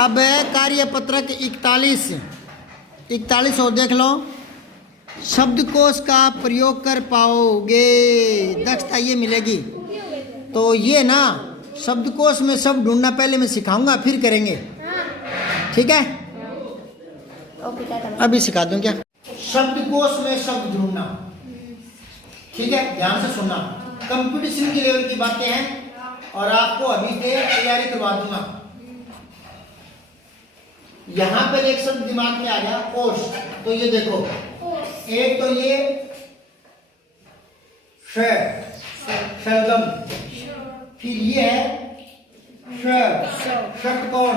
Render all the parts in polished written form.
अब कार्य पत्रक 41 और देख लो। शब्दकोश का प्रयोग कर पाओगे, दक्षता ये मिलेगी। तो ये ना शब्दकोश में शब्द ढूंढना पहले मैं सिखाऊंगा, फिर करेंगे, ठीक है? अभी सिखा दूं क्या? शब्दकोश में शब्द ढूंढना, ठीक है? ध्यान से सुनना, कंपटीशन के लेवल की बातें हैं और आपको अभी से तैयारी करवा दूंगा। यहां पर एक शब्द दिमाग में आ गया, कोश। तो ये देखो, एक तो ये शलगम, फिर ये है षटकोण,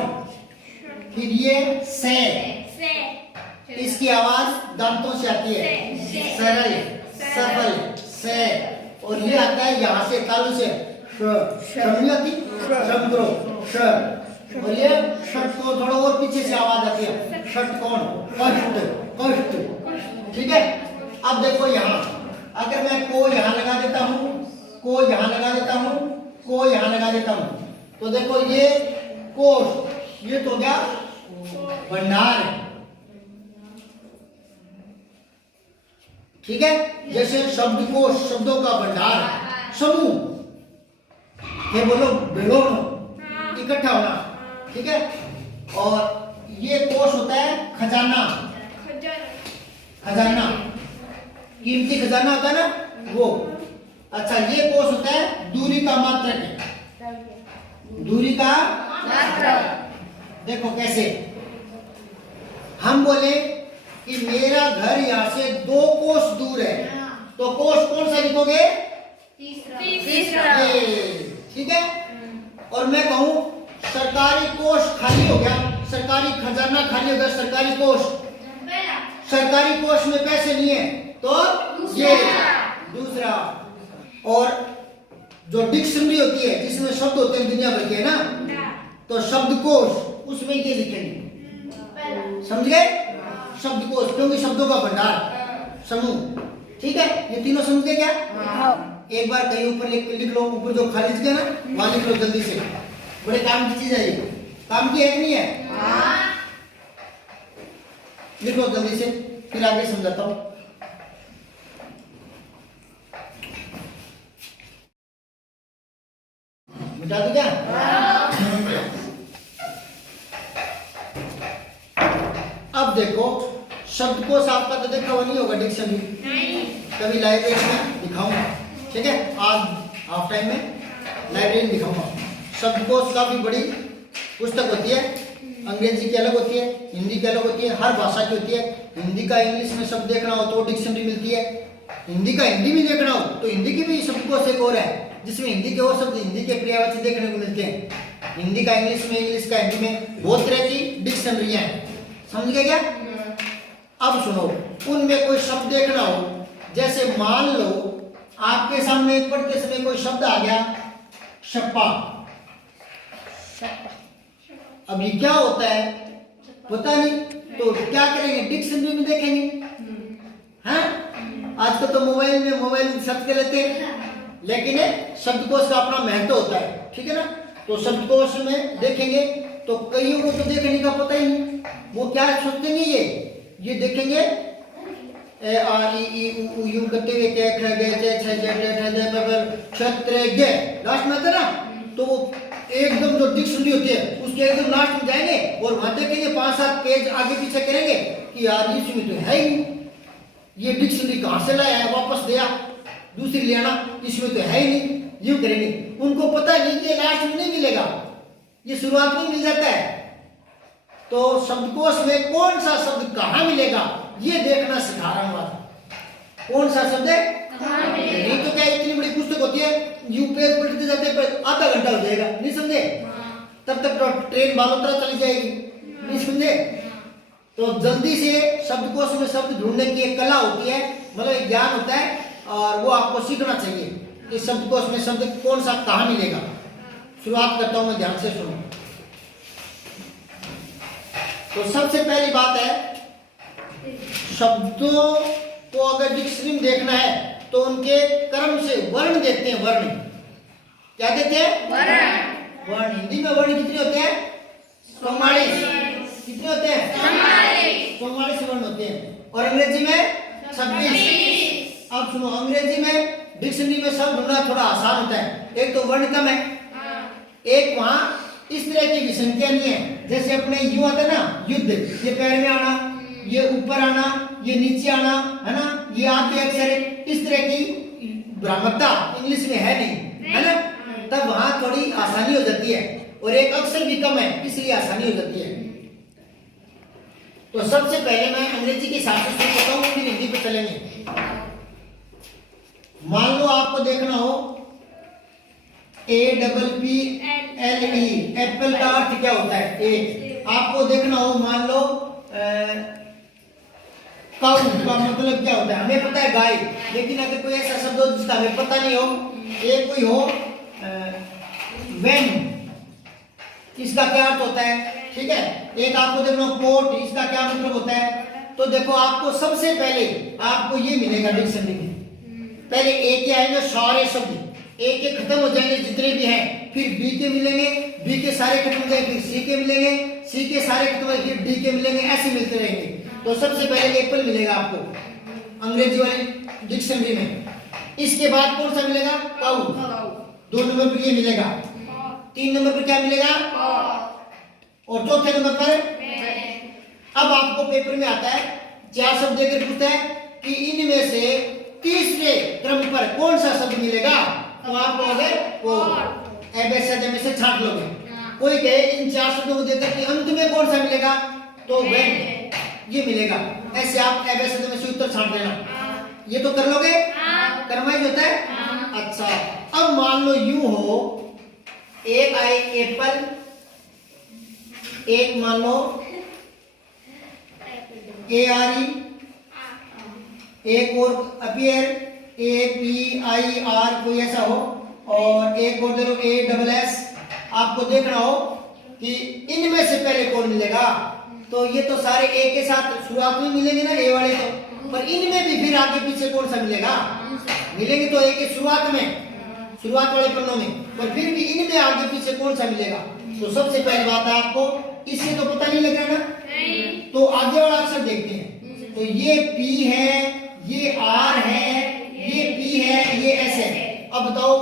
फिर ये से, इसकी आवाज दांतों से आती है, सरल, सफल, से। और ये आता है यहाँ से तालु से, समुद्रो, और ये षट को थोड़ा और पीछे से आवाज आती है, षटकोण, कष्ट, कष्ट, ठीक है? अब देखो यहाँ, अगर मैं को यहाँ लगा देता हूँ, को यहाँ लगा देता हूँ, को यहाँ लगा देता हूँ, तो देखो ये कोश, ये तो क्या भंडार है, ठीक है? जैसे शब्दकोश, शब्दों का भंडार, समूह, ये बोलो भिड़ोना, इकट्ठा होना, ठीक है? और ये कोश होता है खजाना, खजाना, कीमती खजाना होता है ना वो। अच्छा, ये कोश होता है दूरी का मात्रक, दूरी का मात्रक। देखो कैसे, हम बोले कि मेरा घर यहाँ से 2 कोस दूर है, तो कोस कौन सा लिखोगे? तीसरा, ठीक है? और मैं कहूं सरकारी कोष खाली हो गया, सरकारी खजाना खाली हो गया, सरकारी कोष, सरकारी कोष में पैसे नहीं है, तो ये दूसरा। और जो डिक्शनरी होती है जिसमें शब्द होते हैं दुनिया भर के ना, तो शब्दकोश, उसमें ये लिखेंगे, समझ गए? शब्दकोश, क्योंकि शब्दों का भंडार, समूह, ठीक है? ये तीनों समझ गए क्या? एक बार कहीं ऊपर लिख लो, ऊपर जो खाली जगह ना वहां लिख लो जल्दी से, बड़े काम की चीज है ये, काम की है कि नहीं है? लिख लो जल्दी से, फिर आगे समझाता हूं। मिटा दो क्या? अब देखो, शब्दकोश आपका तो देखा हुआ नहीं होगा, डिक्शनरी कभी लाइब्रेरी में दिखाऊंगा, ठीक है? आज हाफ टाइम में लाइब्रेरी में दिखाऊंगा। शब्दकोश काफी बड़ी पुस्तक होती है, अंग्रेजी की अलग होती है, हिंदी की अलग होती है, हर भाषा की होती है। हिंदी का इंग्लिश में शब्द देखना हो तो डिक्शनरी मिलती है, हिंदी का हिंदी में देखना हो तो हिंदी की भी शब्दकोश एक और है, जिसमें हिंदी के और शब्द हिंदी के पर्यायवाची देखने को मिलते हैं। हिंदी का इंग्लिश में, इंग्लिश का हिंदी में, बहुत तरह की डिक्शनरी है, समझ गए क्या? अब सुनो, उनमें कोई शब्द देखना हो, जैसे मान लो आपके सामने पढ़ते समय कोई शब्द आ गया, शप्पा। अब ये क्या होता है पता नहीं, तो क्या करेंगे? डिक्शनरी में देखेंगे, हाँ? आजकल तो मोबाइल में सर्च कर लेते हैं, लेकिन शब्दकोश का अपना महत्व होता है, ठीक है ना? तो शब्दकोश में देखेंगे तो कईयों को तो देखने का पता ही नहीं, वो क्या सोचते नहीं, ये देखेंगे आ ई ई उ यू करते हुए क्या ख ग च छ ज ड ठ ज ब ब क्षत्र ग लास्ट में आता ना, तो वो एकदम जो डिक्शनरी होती है उसके एकदम लास्ट में जाएंगे और वहां देखेंगे 5-7 पेज आगे पीछे करेंगे कि यार इसमें तो है ही नहीं, ये डिक्शनरी कहां से लाया है, वापस दिया, दूसरी ले आना, इसमें तो है ही नहीं, यूं करेंगे। उनको पता नहीं कि लास्ट में नहीं मिलेगा, ये शुरुआत में मिल जाता है। तो शब्दकोश में कौन सा शब्द कहां मिलेगा ये देखना सिखा रहा हूं आज। कौन सा शब्द है नहीं, तो क्या इतनी बड़ी पुस्तक होती है, यू पेज पलटते जाते आधा घंटा हो जाएगा, नहीं समझे? तब तक तो ट्रेन बालोतरा चली जाएगी, नहीं समझे? तो जल्दी से शब्दकोश में शब्द ढूंढने की एक कला होती है, मतलब एक ज्ञान होता है, और वो आपको सीखना चाहिए कि शब्दकोश में शब्द कौन सा कहां मिलेगा। शुरुआत करता हूं मैं, ध्यान से सुनो। तो सबसे पहली बात है, शब्दों को अगर डिक्शनरी में देखना है तो उनके क्रम से वर्ण देखते हैं, वर्ण क्या देते हैं? वर्ण। हिंदी में वर्ण कितने होते हैं? 44। कितने होते हैं? 44 वर्ण होते हैं। और अंग्रेजी में 26। अब सुनो, अंग्रेजी में डिक्शनरी में शब्द ढूंढना थोड़ा आसान होता है। एक तो वर्ण कम है, एक वहां इस तरह की विसंख्या नहीं है। जैसे अपने यू आता है ना, युद्ध, ये पैर में आना, ये ऊपर आना, ये नीचे आना, है ना, ये आगे अक्षर है, इस तरह की भ्रामकता इंग्लिश में है नहीं, है ना, तब वहां थोड़ी आसानी हो जाती है। और एक अक्षर भी कम है, इसलिए आसानी हो जाती है। तो सबसे पहले मैं अंग्रेजी के हिसाब से बताऊं, फिर हिंदी पे चलेंगे। मान लो आपको देखना हो APPLE, एप्पल का अर्थ क्या होता है? एक। आपको देखना हो, मान लो काउ का मतलब क्या होता है? हमें पता है गाय, लेकिन अगर कोई ऐसा शब्द हो जिसका हमें पता नहीं हो, एक कोई हो वेन, इसका क्या अर्थ होता है? ठीक है। एक आपको देखना हो कोट, इसका क्या मतलब होता है? तो देखो, आपको सबसे पहले आपको ये मिलेगा डिक्शनरी में। पहले ए के आएंगे सारे शब्द, ए के खत्म हो जाएंगे जितने भी हैं, फिर बी के मिलेंगे, बी के सारे खत्म हो जाएंगे, फिर सी के मिलेंगे, सी के सारे खत्म हो जाएंगे, फिर डी के मिलेंगे, ऐसे मिलते रहेंगे। तो सबसे पहले एप्पल मिलेगा आपको अंग्रेजी वाली डिक्शनरी में। इसके बाद कौन सा मिलेगा? काऊ। 2 नंबर पर ये मिलेगा। 3 नंबर पर क्या मिलेगा? और चौथे नंबर पर अब आपको पेपर में आता है, 4 शब्द देकर पूछता है कि इनमें से तीसरे क्रम पर कौन सा शब्द मिलेगा? तो आप कहोगे वो एबेसड में से छांट लोगे। कोई कहे इन 4 शब्दों को देकर कि अंत में कौन सा मिलेगा? तो वेन ये मिलेगा। ऐसे आप एबेसड में से उत्तर छांट लेना। ये तो कर लोगे? करवाइज होता है। अच्छा, अब मान लो यूं हो, एक आए एप्पल, एक मान लो ARE, एक और अपीयर APIR, कोई ऐसा हो, और एक और दे लो ASS। आपको देखना हो कि इनमें से पहले कौन मिलेगा। तो ये तो सारे ए के साथ शुरुआत में मिलेंगे ना, ए वाले तो, पर इनमें भी फिर आगे पीछे कौन सा मिलेगा? मिलेंगे तो ए के शुरुआत में, शुरुआत वाले पन्नों में, पर फिर भी इनमें आगे पीछे कौन सा मिलेगा? तो सबसे पहली बात है, आपको इससे तो पता नहीं लग रहा ना, तो आगे वाला अक्षर देखते हैं। तो ये P है, ये R है, ये P है, ये S है। अब बताओ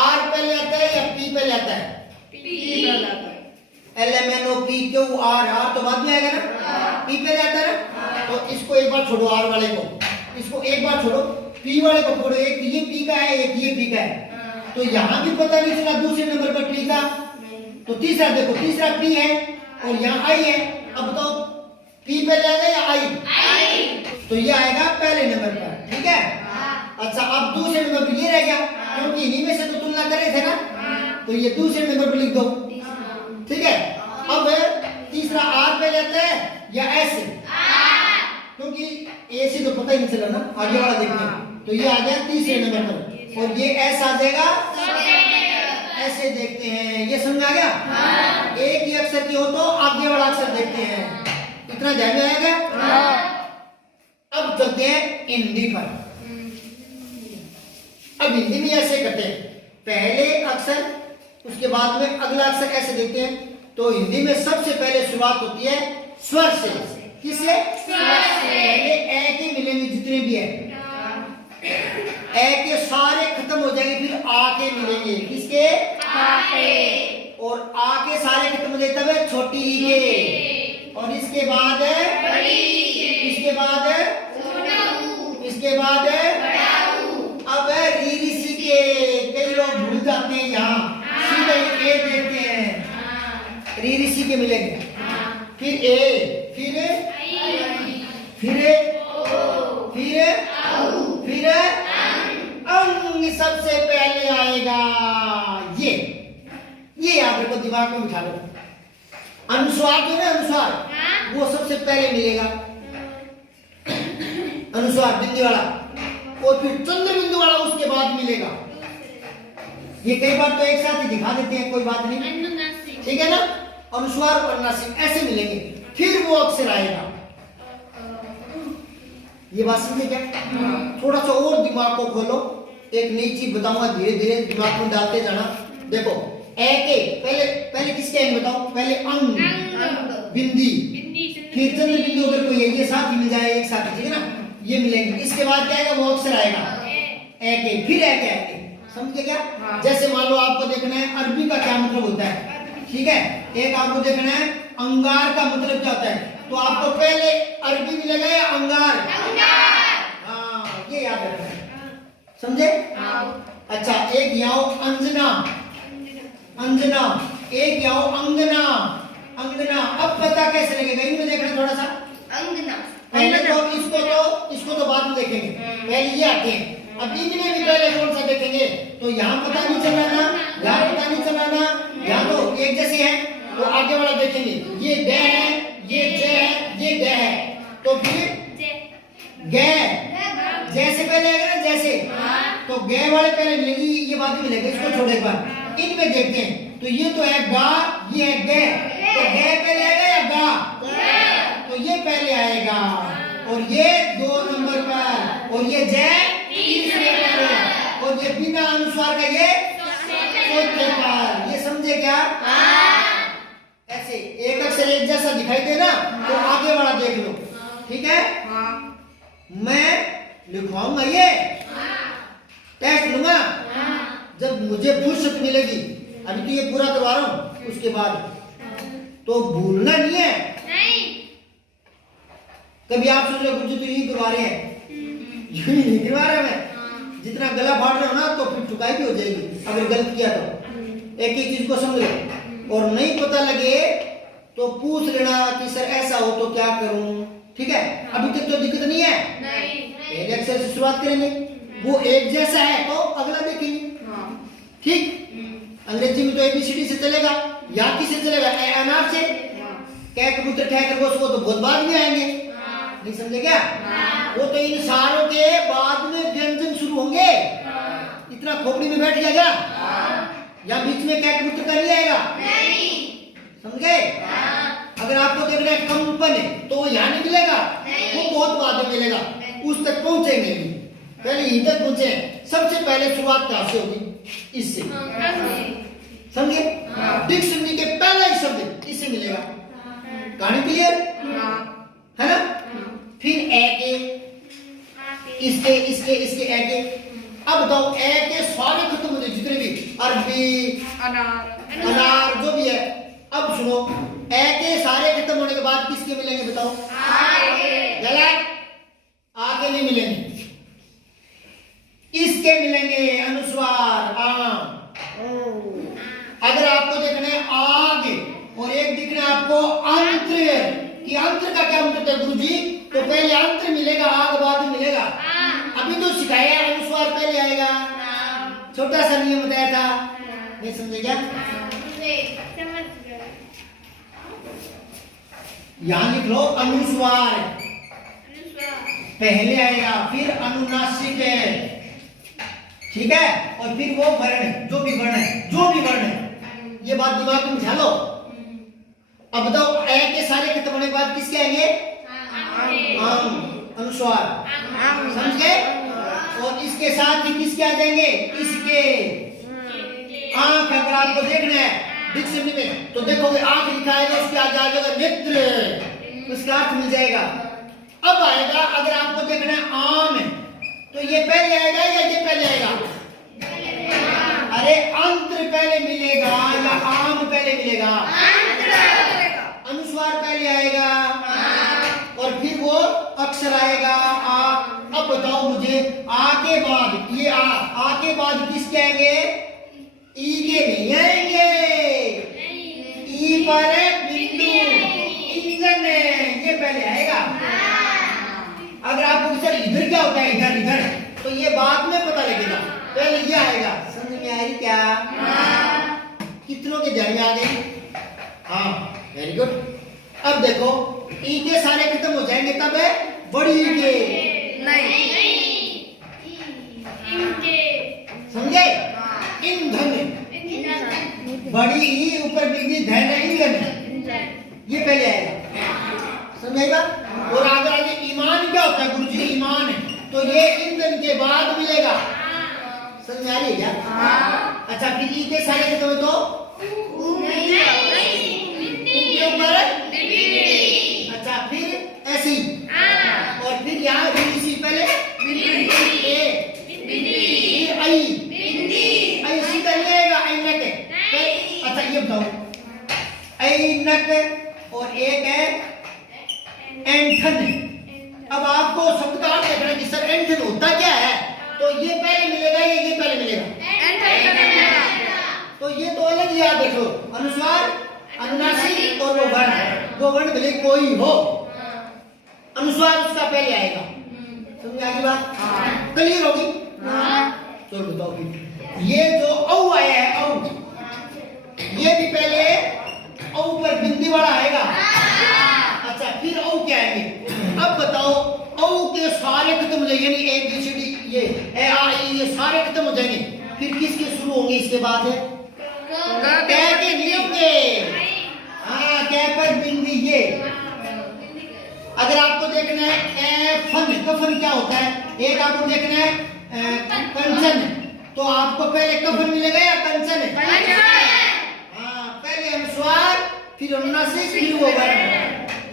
R पहले आता है या P पहले आता है? P पहले आता है। LMNOPQR, R तो बाद में आएगा ना, P पहले आता है ना। तो इसको एक बार छोड़ो, R वाले को, इसको एक बार छोड़ो, P वाले को छोड़ो। एक ये P का है, एक ये P का है, तो यहाँ भी पता नहीं चला दूसरे नंबर पर P का। तो तीसरा देखो, तीसरा P है और यहाँ I है। अब बताओ P पहले आएगा या I? तो ये आएगा पहले नंबर पर, ठीक है। अच्छा, अब दूसरे नंबर पर ये रह गया, क्योंकि इन्हीं में से तो तुलना कर रहे थे ना, तो ये दूसरे नंबर पर लिख दो, ठीक है। अब तीसरा R पहले आता है या S? क्योंकि A से तो पता ही नहीं चला ना, आगे वाला देखते हैं। तो ये आ गया तीसरे नंबर पर, और ये S आ जाएगा, ऐसे देखते हैं। ये समझ आ गया? एक ही अक्षर की हो तो आगे वाला अक्षर देखते हैं। इतना ध्यान में आएगा? अब चलते हैं हिंदी पर। अब हिंदी में ऐसे करते हैं, पहले अक्षर उसके बाद में अगला अक्षर, ऐसे देखते हैं। तो हिंदी में सबसे पहले शुरुआत होती है स्वर से। किससे? स्वर से। पहले ए के मिलेंगे जितने भी है, ए के सारे खत्म हो जाएंगे, फिर आ के मिलेंगे। किसके? आ के। और आ के सारे खत्म हो जाए तब है छोटी ई के, और इसके बाद है बड़ी, इसके बाद है छोटा ऊ, इसके बाद है बड़ा ऊ। अब है री री सी के, कई लोग भूल जाते हैं, यहाँ सीधे ए देखते हैं, री री सी के मिलेंगे, फिर ए, फिर फिर फिर फिर अंग सबसे पहले आएगा। ये आप देखो, दिमाग में बिठा लो। अनुस्वार जो है, अनुस्वार वो सबसे पहले मिलेगा, अनुस्वार बिंदु वाला, और फिर चंद्र बिंदु वाला उसके बाद मिलेगा। ये कई बार तो एक साथ ही दिखा देते हैं, कोई बात नहीं, ठीक है ना। अनुस्वार और नासिक ऐसे मिलेंगे, फिर वो अक्षर आएगा। ये बात समझे क्या? थोड़ा सा और दिमाग को खोलो, एक नई चीज बताऊंगा, धीरे धीरे दिमाग में डालते जाना। देखो ए के पहले किसके अंग बताओ? पहले अंग, बिंदी, फिर चंद्र बिंदु अगर कोई है, ये साथ ही मिल जाए एक साथ, ठीक है ना, ये मिलेंगे। इसके बाद क्या आएगा, वो अक्षर आएगा ए के, फिर ए के आएंगे, समझे क्या? जैसे मान लो आपको देखना है अरबी का क्या मतलब होता है, ठीक है, एक आपको देखना है अंगार का मतलब क्या होता है, तो आपको पहले अरबी मिलेगा या अंगार? हाँ, ये याद रखना है, समझे? अच्छा, एक यहाँ अंजना, अंजना, एक यहाँ अंगना, अंगना। अब पता कैसे लगेगा, इनमें देखना थोड़ा सा अंगना, पहले तो इसको तो बाद में देखेंगे, पहले ये आते हैं। अब इनमें भी पहले कौन सा देखेंगे, तो यहाँ पता नहीं चल रहा ना, यहाँ पता नहीं चल रहा ना, यहाँ तो एक जैसे है, तो आगे वाला देखेंगे, ये ग है, ये ज है, ये ग है, तो फिर ग, जैसे पहले आएगा ना, जैसे, तो ग वाले पहले मिलेंगे, ये बाद में मिलेगा, इसको छोड़ो एक बार। इनमें देखते हैं, तो ये तो है गा, ये है ग, तो ग पहले आएगा या गा, तो ये पहले आएगा, और ये 2 नंबर पर, और ये ज तीसरे पर, और ये बिना अनुस्वार का ये चौथे पर। ये समझे क्या? ऐसे एक अक्षर एक जैसा दिखाई दे ना, तो आगे वाला देख लो, ठीक है? मैं लिखवाऊंगा, ये टेस्ट लूंगा जब मुझे फुर्सत मिलेगी, अभी तो ये पूरा करवा रहा हूं, उसके बाद तो भूलना नहीं है। कभी आप सोच रहे हो तो यही करवा रहे हैं, यूं ही नहीं करवा रहा मैं, जितना गला फाड़ रहे हो ना, तो फिर चुकाई भी हो जाएगी अगर गलत किया तो। एक एक चीज को समझ लो, और नहीं पता लगे तो पूछ लेना कि सर ऐसा हो तो क्या करूं, ठीक है? अभी तक तो दिक्कत नहीं है, पहले अक्षर से शुरुआत करेंगे, वो एक जैसा है तो अगला देखेंगे, ठीक? अंग्रेजी में तो ABCD से चलेगा, या किससे चलेगा, अनार से, कै कबूतर कै खरगोश, वो तो बहुत बाद में आएंगे, नहीं समझे क्या? वो तो इन सारों के बाद में व्यंजन शुरू होंगे, इतना खोपड़ी में बैठ जाएगा, या बीच में कै कबूतर का नहीं आएगा, समझे? अगर आपको देखना है कंपन तो वो यहाँ नहीं मिलेगा, वो बहुत बाद में मिलेगा, उस तक पहुंचेंगे, पहले यहीं तक पहुंचे। सबसे पहले शुरुआत कहाँ से होगी, इससे, समझे? डिक्शनरी के पहला ही शब्द इससे मिलेगा, कहानी क्लियर है ना? फिर ए के, इसके इसके इसके ए के। अब बताओ ए के सारे खत्म होते जितने भी अरबी, अनार जो भी है। अब सुनो, ए के सारे खत्म होने के बाद किसके मिलेंगे बताओ? गलत, आगे नहीं मिलेंगे, इसके मिलेंगे अनुस्वार आम। अगर आपको देखना है आगे और एक दिखना है आपको अंतर, कि अंतर का क्या मतलब है गुरुजी? तो पहले अंतर मिलेगा, आग बाद में मिलेगा। अभी तो सिखाया अनुस्वार पहले आएगा, छोटा सा नियम बताया था, नहीं समझे क्या? यहाँ लिख लो अनुस्वार पहले आएगा, फिर अनुनासिक है, ठीक है, और फिर वो वर्ण, जो भी वर्ण है, जो भी वर्ण है, ये बात दिमाग में बिठा लो। अब बताओ ए के सारे खत्म होने के बाद किसके आएंगे? अनुस्वार, समझ गए? और इसके साथ ही किसके आ जाएंगे? इसके। आंख अगर आपको देखना है डिक्शनरी में तो देखोगे आंख लिखा है, उसके आगे आ जाएगा नेत्र, उसका अर्थ मिल जाएगा। अब आएगा, अगर आपको देखना है आम, तो ये पहले आएगा या ये पहले आएगा? अरे अंतर पहले मिलेगा या आम पहले मिलेगा? अनुस्वार पहले आएगा और फिर वो अक्षर आएगा आ। अब बताओ मुझे, आ के बाद ये आ के बाद किसके आएंगे? ई के नहीं आएंगे, ई पर बिंदु, इंजन ये पहले आएगा। अगर आपको सर इधर क्या होता है, इधर इधर, तो ये बाद में पता लगेगा, पहले ये आएगा। समझ में आ रही क्या? कितनों के ध्यान में आ गई? हाँ, वेरी गुड। अब देखो ई के सारे खत्म हो जाएंगे, तब है बड़ी के समझे? ईंधन, बड़ी ई ऊपर बिंदी धन ईंधन, ये पहले आएगा, समझेगा? और अगर आगे ईमान क्या होता है गुरुजी? ईमान, तो ये ईंधन के बाद मिलेगा। समझ में आ रही है क्या? अच्छा, फिर ई के सारे खत्म हो तो मेंढक है और एक है एंठन है। अब आपको शब्द का अर्थ देखना कि सर एंठन होता क्या है, तो ये पहले मिलेगा या ये पहले मिलेगा? तो ये तो अलग ही याद रखो, अनुस्वार, अनुनासिक और वो वर्ण भले कोई हो, अनुस्वार उसका पहले आएगा। समझ आ गई बात? क्लियर होगी? चलो बताओ फिर। ये जो औ आया है औ, ये भी पहले औ पर बिंदी वाला आएगा। अच्छा, फिर औ क्या आएंगे? अब बताओ, औ के सारे खत्म हो जाएंगे, यानी ए बी सी डी, ये ए आ ई, ये सारे खत्म हो जाएंगे। फिर किसके शुरू होंगे इसके बाद है? कै के नहीं होंगे। हाँ, कै पर बिंदी ये। अगर आपको देखना है कैफन, कफन क्या होता है, एक आपको देखना है कंचन, तो आपको पहले कफन मिलेगा या कंचन? हाँ, पहले अनुस्वार, फिर अनुनासिक, फिर वो वर्ण।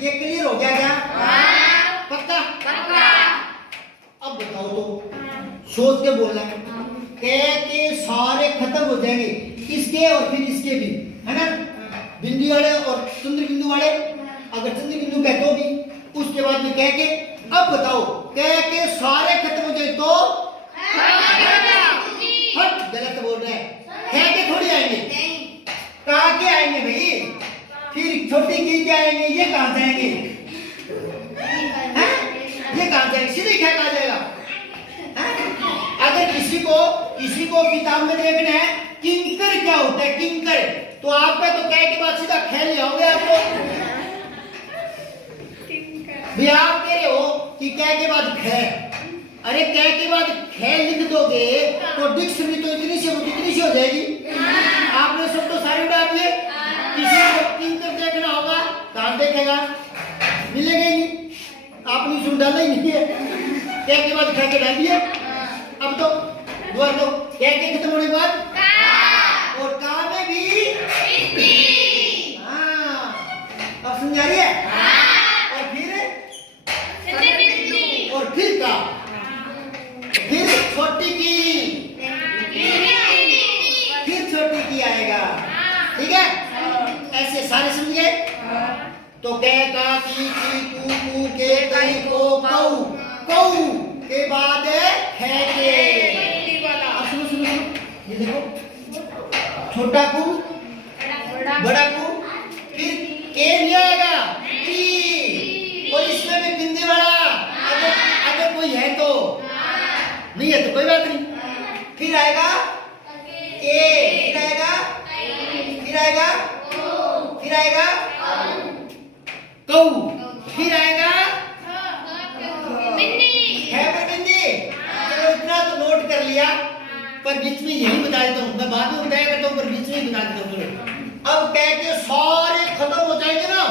ये क्लियर हो गया क्या? पक्का? अब बताओ तो, सोच के बोलना है। कै के सारे खत्म हो जाएंगे, इसके और फिर इसके भी, है ना? बिंदी वाले और चंद्र बिंदु वाले, अगर चंद्र बिंदु कह तो भी, उसके बाद में कह के। अब बताओ, कह के सारे खत्म हो जाए तो हट, गलत बोल रहे हैं। कह के थोड़ी आएंगे, कहा के आएंगे भाई। फिर छोटी की क्या आएंगे, ये कहां जाएंगे? ये कहां जाएंगे? सीधे कह आ जाएगा। अगर किसी को किताब में देखना है किंकर क्या होता है, किंकर, तो आपका तो कह के बाद सीधा खेल जाओगे आपको। भी आप कह रहे हो कि क्या के बाद खे, अरे क्या के बाद खे लिख दोगे तो डिक्शनरी तो इतनी सी हो जाएगी। आपने सब तो सारे उड़ा दिए। किसी को किंकर देखना होगा, कहां देखेगा? मिलेगा ही नहीं, आपने सुन डाला ही नहीं है। क्या के बाद खे के डाल दिया। अब तो दोबारा तो क्या के खत्म होने के बाद और का में भी बिंदी। हाँ, अब समझ आ रही है? और फिर का, फिर छोटी की, फिर छोटी की आएगा। ठीक है? ऐसे सारे समझ गए? तो कै का की कू के कई को कौ, कौ के बाद है के। अब सुनो सुनो सुनो, ये देखो, छोटा कू, बड़ा कू, फिर के नहीं आएगा, की, और इसमें भी बिंदी वाला। अगर कोई है तो, नहीं है तो कोई बात नहीं। फिर आएगा ए, फिर आएगा, फिर आएगा, फिर आएगा कौ, फिर आएगा है पर बिंदी। चलो इतना तो नोट कर लिया, पर बीच में यही बता देता हूँ, मैं बाद में बताया करता हूँ, पर बीच में ही बता देता हूँ। अब कह के सारे खत्म हो जाएंगे ना,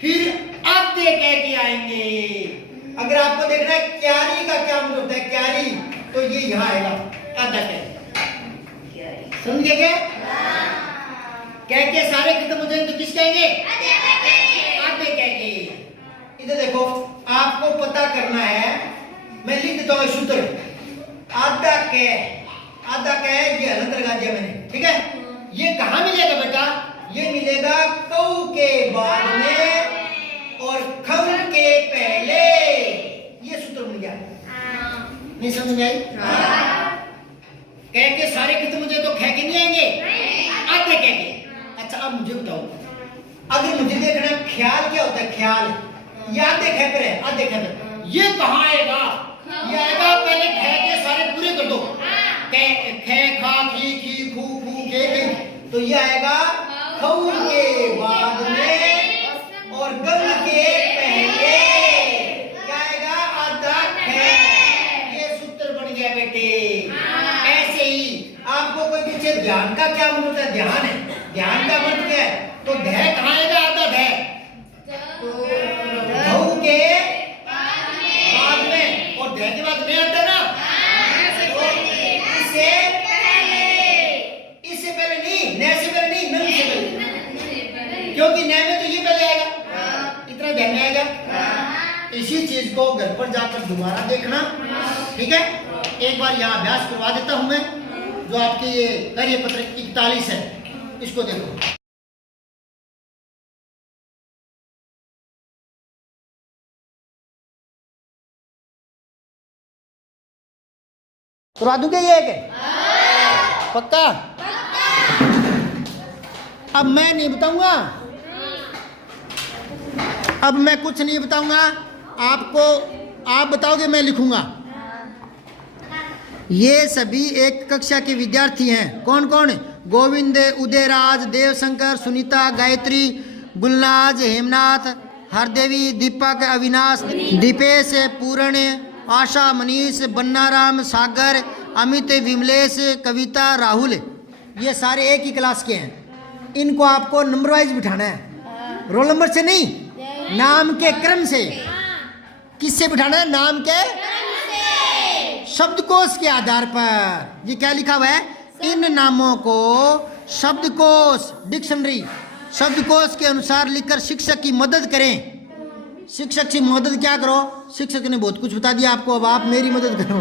फिर अब दे कह के आएंगे। अगर आपको देखना है क्यारी का क्या मतलब होता है, क्यारी, तो ये यहाँ आएगा, आधा कह। समझ गए क्या? कह के सारे खत्म हो जाएंगे तो किस कहेंगे? आधे कह के। इधर देखो, आपको पता करना है, मैं लिख देता हूँ सूत्र। आधा कह, ये अलग लगा दिया मैंने। ठीक है? ये कहाँ मिलेगा बेटा? ये मिलेगा कौ के बाद में और खम के पहले। ये सूत्र मिल गया। नहीं समझ में आई? कह के सारे खत्म हो जाए तो खे के नहीं आएंगे, आधे कह के। अच्छा, अब मुझे बताओ, अगर मुझे देखना ख्याल क्या होता है, ख्याल, ये आधे खे पर है, आधे खे पर, ये कहाँ आएगा? ये आएगा पहले खे के सारे पूरे कर दो, खे खा खी खू के, तो ये आएगा खौ के बाद में और गंग के पहले। क्या आएगा? आधा खे। ये सूत्र बन गया बेटे। ऐसे ही आपको कोई पीछे ध्यान का क्या मतलब होता है? ध्यान है, ध्यान का मतलब क्या है? तो धै कहाँ आएगा? आधा धै, धौ के बाद में, और धै के बाद में आता ना, इससे पहले नहीं, न से पहले नहीं, न से पहले, क्योंकि न में तो ये पहले आएगा, इतना ध्यान में आएगा। इसी चीज को घर पर जाकर दोबारा देखना। ठीक है? एक बार यहाँ अभ्यास करवा देता हूं मैं, जो आपके ये कार्य पत्र 41 है, इसको देखो। करवा दूंगे ये एक पक्का? अब मैं नहीं बताऊंगा, अब मैं कुछ नहीं बताऊंगा आपको, आप बताओगे मैं लिखूंगा। ये सभी एक कक्षा के विद्यार्थी हैं। कौन कौन? गोविंद, उदयराज, देवशंकर, सुनीता, गायत्री, गुलनाज, हेमनाथ, हरदेवी, दीपक, अविनाश, दीपेश, पूर्ण, आशा, मनीष, बन्नाराम, सागर, अमित, विमलेश, कविता, राहुल। ये सारे एक ही क्लास के हैं। इनको आपको नंबर वाइज बिठाना है, रोल नंबर से नहीं, नाम के क्रम से। किससे बिठाना है? नाम के शब्दकोश के आधार पर। ये क्या लिखा हुआ है? इन नामों को शब्दकोश, डिक्शनरी, शब्दकोश के अनुसार लिखकर शिक्षक की मदद करें। शिक्षक की मदद क्या करो? शिक्षक ने बहुत कुछ बता दिया आपको, अब आप मेरी मदद करो।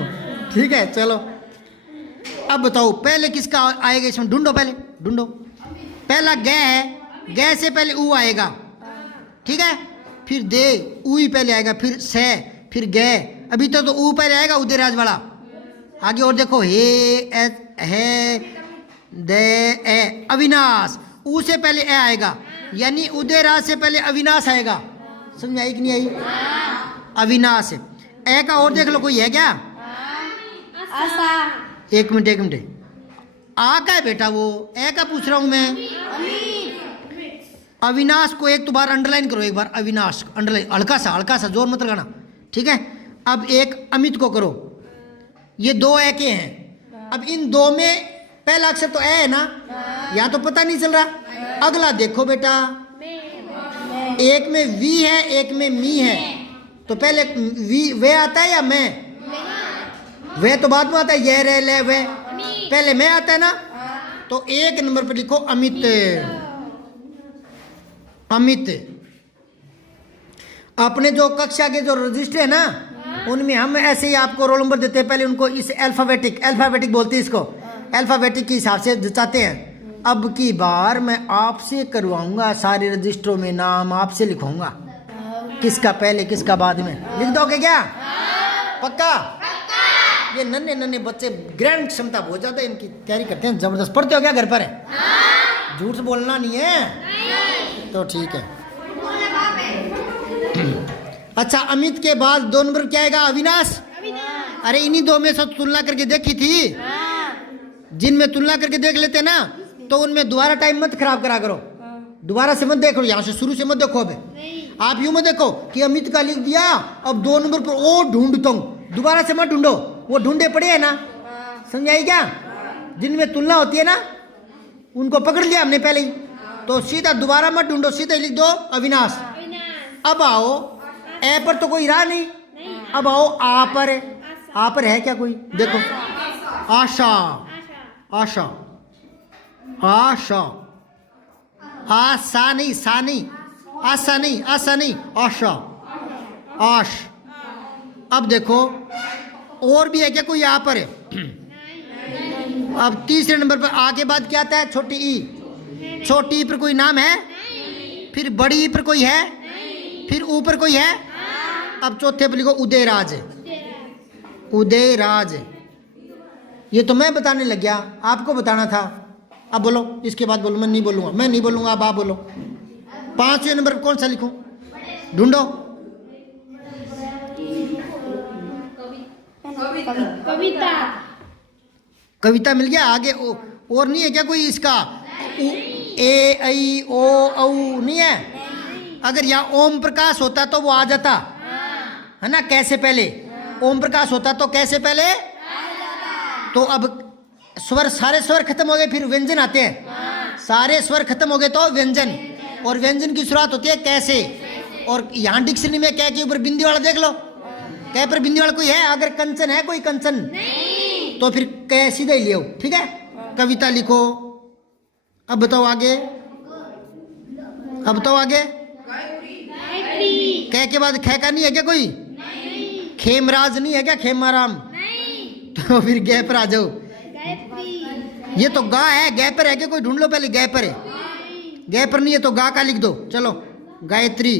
ठीक है, चलो अब बताओ पहले किसका आएगा इसमें? ढूंढो, पहले ढूंढो। पहला ग है, ग से पहले ऊ आएगा, ठीक है? फिर दे, ऊ ही पहले आएगा, फिर से, फिर ग। अभी तो ऊ पहले आएगा, उदयराज वाला। आगे और देखो, है, दे, ए, अविनाश, ऊ से पहले ए आएगा, यानी उदयराज से पहले अविनाश आएगा। समझ आई कि नहीं आई? अविनाश। ए का और देख लो, कोई है क्या? एक मिनट, आ का है बेटा, वो ए का पूछ रहा हूं मैं। अविनाश को एक तो बार अंडरलाइन करो, एक बार अविनाश अंडरलाइन, हल्का सा, जोर मत लगाना, ठीक है? अब एक अमित को करो। ये दो ए के हैं। अब इन दो में पहला अक्षर तो ए है ना, या तो पता नहीं चल रहा। अगला देखो बेटा, एक में वी है, एक में मी है, तो पहले वी वे आता है या मैं? वे तो बाद में आता है, ये रे ले वे, पहले मैं आता है ना। तो एक नंबर पर लिखो अमित। अमित। अपने जो कक्षा के जो रजिस्टर है ना, उनमें हम ऐसे ही आपको रोल नंबर देते हैं। पहले उनको इस अल्फाबेटिक बोलते हैं इसको, अल्फाबेटिक के हिसाब से जचाते हैं। अब की बार मैं आपसे करवाऊंगा, सारे रजिस्टरों में नाम आपसे लिखवाऊंगा, किसका पहले किसका बाद में। लिख दोगे क्या? पक्का? ये नन्हे बच्चे ग्रैंड क्षमता बहुत ज्यादा, इनकी तैयारी करते हैं जबरदस्त। पढ़ते हो क्या घर पर? है झूठ बोलना नहीं है तो ठीक है। अच्छा, अमित के बाद दो नंबर क्या आएगा? अविनाश। अरे इन्हीं दो में से तुलना करके देखी थी, जिनमें तुलना करके देख लेते ना, तो उनमें दोबारा टाइम मत खराब करा करो, दोबारा से मत देखो, यहाँ से शुरू से मत देखो। अब आप यूं मत देखो कि अमित का लिख दिया, अब दो नंबर पर ओ ढूंढता हूँ, दोबारा से मत ढूंढो, वो ढूंढे पड़े है ना। समझाई क्या? जिनमें तुलना होती है ना, उनको पकड़ लिया हमने पहले ही, तो सीधा दोबारा मत ढूंढो, सीधा लिख दो अविनाश। अब आओ ए पर तो कोई रहा नहीं, अब आओ आ पर। आ पर है क्या कोई? देखो, आशा, आशा, आशा, आशा नहीं, सा नहीं, आशा नहीं, आशा नहीं, आशा, आश। अब देखो और भी है क्या कोई? यहाँ पर है। अब तीसरे नंबर पर आ के बाद क्या आता है? छोटी ई। छोटी ई पर कोई नाम है? फिर बड़ी ई पर कोई है? फिर ऊपर कोई है? अब चौथे पर लिखो उदयराज। उदयराज, ये तो मैं बताने लग गया, आपको बताना था। अब बोलो, इसके बाद बोलो। मैं नहीं बोलूंगा, मैं नहीं बोलूंगा, अब आप बोलो। पांचवें नंबर पर कौन सा लिखूं? ढूंढो। कविता। कविता मिल गया। आगे और नहीं है क्या कोई इसका? ए, ऐ, ओ, औ नहीं है? अगर यहाँ ओम प्रकाश होता तो वो आ जाता है ना, कैसे पहले ओम प्रकाश होता तो कैसे पहले। तो अब स्वर, सारे स्वर खत्म हो गए, फिर व्यंजन आते हैं। सारे स्वर खत्म हो गए तो व्यंजन, और व्यंजन की शुरुआत होती है कैसे। और यहाँ डिक्शनरी में क्या के ऊपर बिंदी वाला देख लो, कै पर बिंदी वाला कोई है? अगर कंचन है कोई, कंचन तो फिर कै सीधा ही लियो, ठीक है? कविता लिखो। अब बताओ आगे, अब बताओ आगे। कै के बाद खे का नहीं है क्या कोई? खेमराज नहीं है क्या? खेमाराम? तो फिर गे पर आ जाओ। ये तो गा है, गे पर है क्या कोई? ढूंढ लो पहले, गे पर है। गे पर नहीं है तो गा का लिख दो। चलो, गायत्री।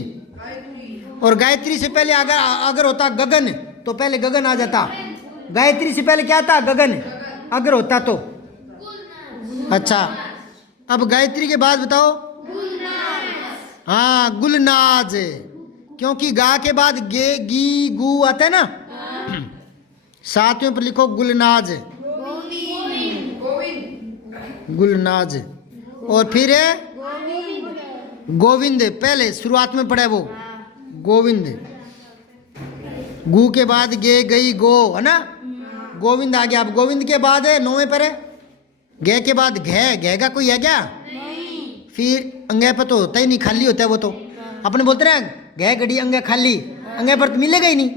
और गायत्री से पहले अगर होता गगन तो पहले गगन आ जाता। गायत्री से पहले क्या था? गगन। अगर होता तो अच्छा, अब गायत्री के बाद बताओ। हाँ, गुलनाज, क्योंकि गा के बाद गे गी गु आता है ना। सातवें पर लिखो गुलनाज, गुलनाज। और फिर गोविंद, पहले शुरुआत में पढ़ा है वो गोविंद। गु के बाद गे गई गो है ना, गोविंद आ गया। अब गोविंद के बाद है नौवें पर है गे के बाद घे, घे का कोई है क्या? नहीं। फिर अंगे पर तो होता ही नहीं, खाली होता है वो तो। अपने बोलते ना घे घड़ी अंगे खाली, अंगे पर तो मिलेगा ही नहीं।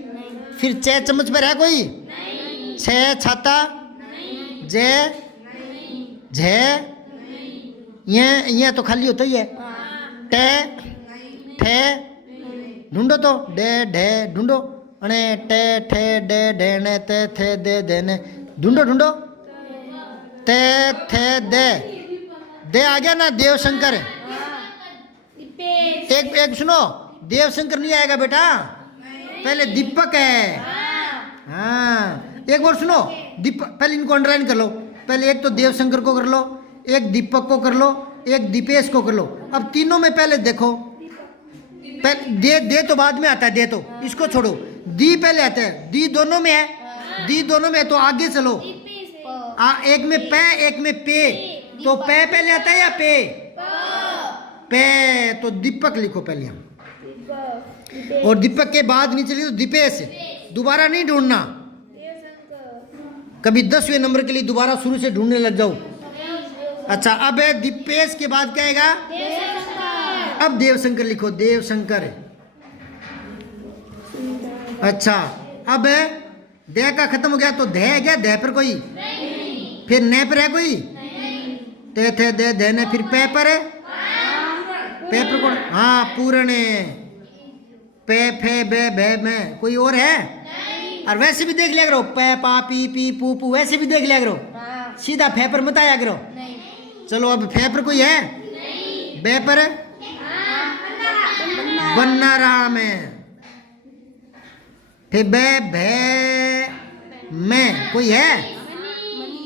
फिर चे चम्मच पर है कोई? नहीं। छे छाता? नहीं। जे झे ये तो खाली होता ही है। टे ठे ढूंढो तो, डे ढे ढूंढो, अने टे ठे डे ढेने ते थे दे देने, ढूंढो ढूंढो। ते थे दे आ गया ना, देवशंकर। एक सुनो, देवशंकर नहीं आएगा बेटा, पहले दीपक है। हाँ, एक बार सुनो, दीपक पहले इनको अंडरलाइन कर लो। पहले एक तो देवशंकर को कर लो, एक दीपक को कर लो, एक दीपेश को कर लो। अब तीनों में पहले देखो, पहले दे तो बाद में आता है, दे तो इसको छोड़ो, दी पहले आता है। दी दोनों में है, दी दोनों में है, तो आगे चलो। एक में पे, एक में पे, तो पे पहले आता है या पे? पे, तो दीपक लिखो पहले हम, और दीपक के बाद नीचे लिखो दीपेश। दोबारा नहीं ढूंढना, कभी 10वें नंबर के लिए दोबारा शुरू से ढूंढने लग जाओ। अच्छा, अब है दीपेश के बाद क्या आएगा? अब देवशंकर लिखो, देवशंकर। अच्छा, अब है दे का खत्म हो गया, तो धे है क्या? धे पर कोई? नहीं। फिर ने पर है कोई? नहीं। ते थे दे धे ने, फिर पे पर है? पे पर कौन? हाँ, पूर्ण। पे फे बे भे में कोई और है? नहीं। और वैसे भी देख लिया करो, पे पा पी पी पू पू, वैसे भी देख लिया करो, सीधा फे पर मत आया करो। चलो, अब फे पर कोई है? नहीं। बे पर है? बन्ना राम है। फिर बे भे में कोई है?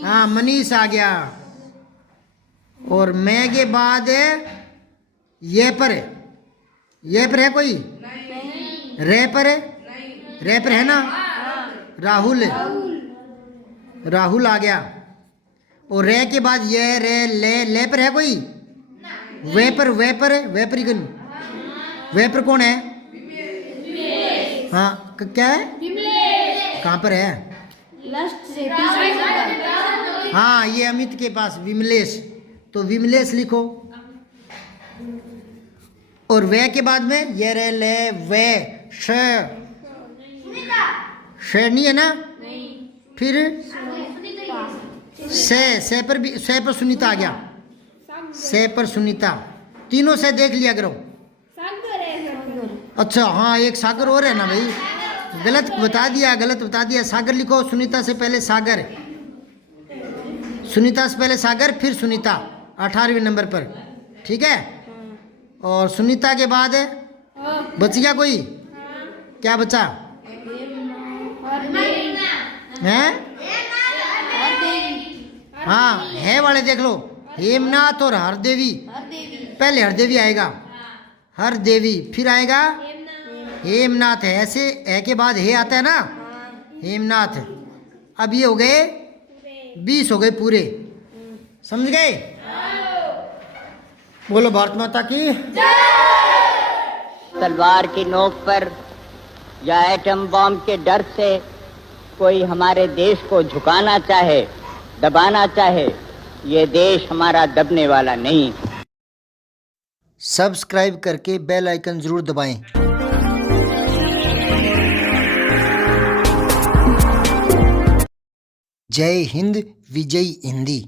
हाँ, मनीष आ गया। और मैं के बाद है ये पर है, ये पर है कोई? नहीं। रे पर है? नहीं। रे पर है ना, राहुल, राहुल आ गया। और रे के बाद ये रे ले पर है कोई? वे पर है, वे पर ही कौन? वे पर कौन है? हाँ, क्या है? कहाँ पर है? हाँ, ये अमित के पास विमलेश, तो विमलेश लिखो। और वे के बाद में ये रे ले वे श नहीं है ना? फिर से पर भी, से पर सुनीता आ गया, से पर सुनीता। तीनों से देख लिया करो। अच्छा, हाँ, एक सागर और है ना भाई, गलत बता दिया, सागर लिखो। सुनीता से पहले सागर, सुनीता से पहले सागर, फिर सुनीता 18वें नंबर पर, ठीक है। और सुनीता के बाद है बच गया कोई? क्या बचा है? हाँ, है वाले देख लो, हेमनाथ और हरदेवी। पहले हरदेवी आएगा, हरदेवी, फिर आएगा हेमनाथ। है ऐसे, है के बाद हे आता है ना, हेमनाथ। अब ये हो गए 20 हो गए पूरे, समझ गए? बोलो भारत माता की। तलवार की नोक पर या एटम बम के डर से कोई हमारे देश को झुकाना चाहे, दबाना चाहे, ये देश हमारा दबने वाला नहीं। सब्सक्राइब करके बेल आइकन जरूर दबाएं। जय हिंद, विजय हिंदी।